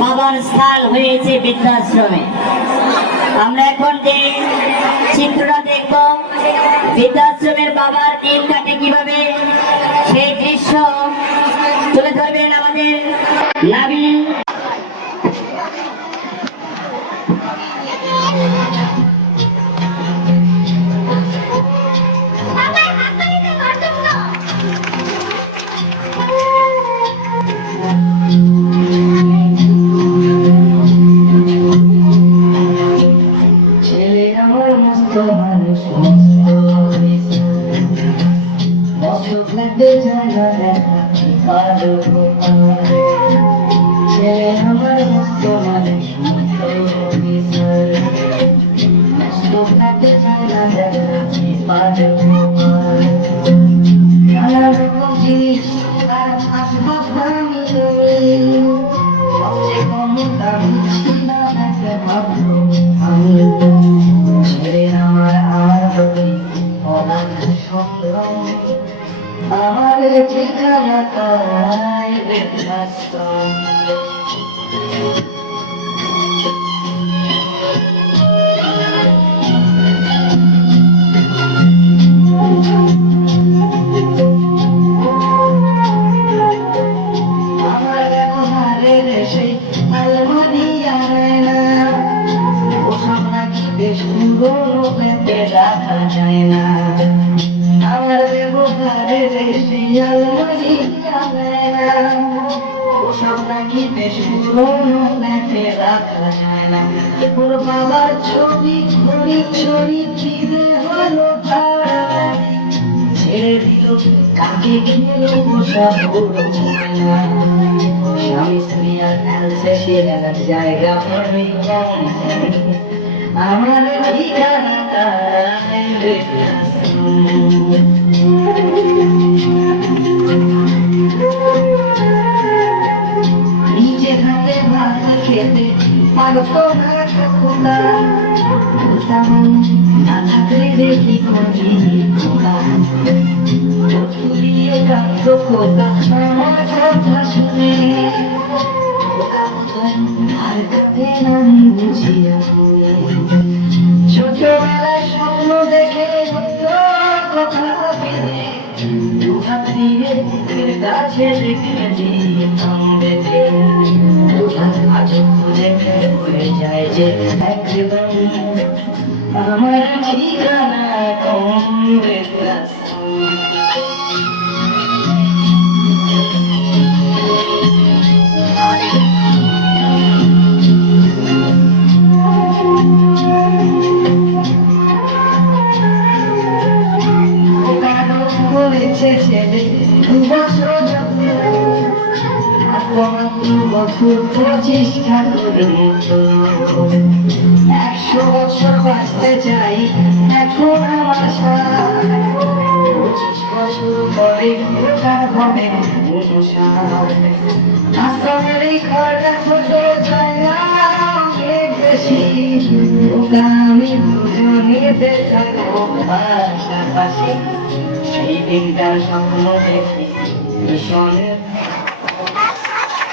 বাবার স্থান হয়েছে বৃদ্ধাশ্রমে। আমরা এখন যে চিত্রটা দেখব, বৃদ্ধাশ্রমের বাবার দিন কাটে কিভাবে, সেই দৃশ্য তুলে ধরবেন আমাদের নাবিল। আমার ঠিকানাটাই বৃদ্ধাশ্রম। আমার ব্যবহারের সেই আলমারি আনায় না, ওসব নাকি বেশ পুরোনো পেতে রাখা যায় না। আমার ব্যবহারের সেই আলমারি আনায় না, ওসব নাকি বেশ পুরোনো পেতে রাখা যায় না। ওর বাবার ছবি ঘড়ি ছড়ি ফিরে হলো তারা ছেড়ে দিল, কাকে খেলো ওসব পুরো ময়না। স্বামী স্ত্রী আর অ্যালসেশিয়ার জায়গা পড়বে আমার ঠিকানাটা নিজে হাতে ভাত খেতে পারতো না খোদা, না থাকলে দেখি করি খোদা তুলিয়ে কাঁদতো খোদা আমার কথা শুনে। আর কাঁদে না বুঝিয়া ছোটবেলায় স্বপ্ন দেখে কথা পেলে দুহাত দিয়ে বুকের কাছে রেখে দিতাম বেঁধে। আজও খুঁজে হয়ে যায় যে একদম আমার ঠিকানা কোন বৃদ্ধাশ্রম। ছেলে 2 বছর যত্ন, বছর প্রচেষ্টা করে 100 বছর বাঁচতে চাই এখন আমার 25 বছর পরে তার হবে আশ্রমের এই ঘরটা ছোট জায়গা অনেক বেশি, আমি দুজনে থাকবো পাশাপাশি। সেই দিনটার স্বপ্ন দেখি ভীষণের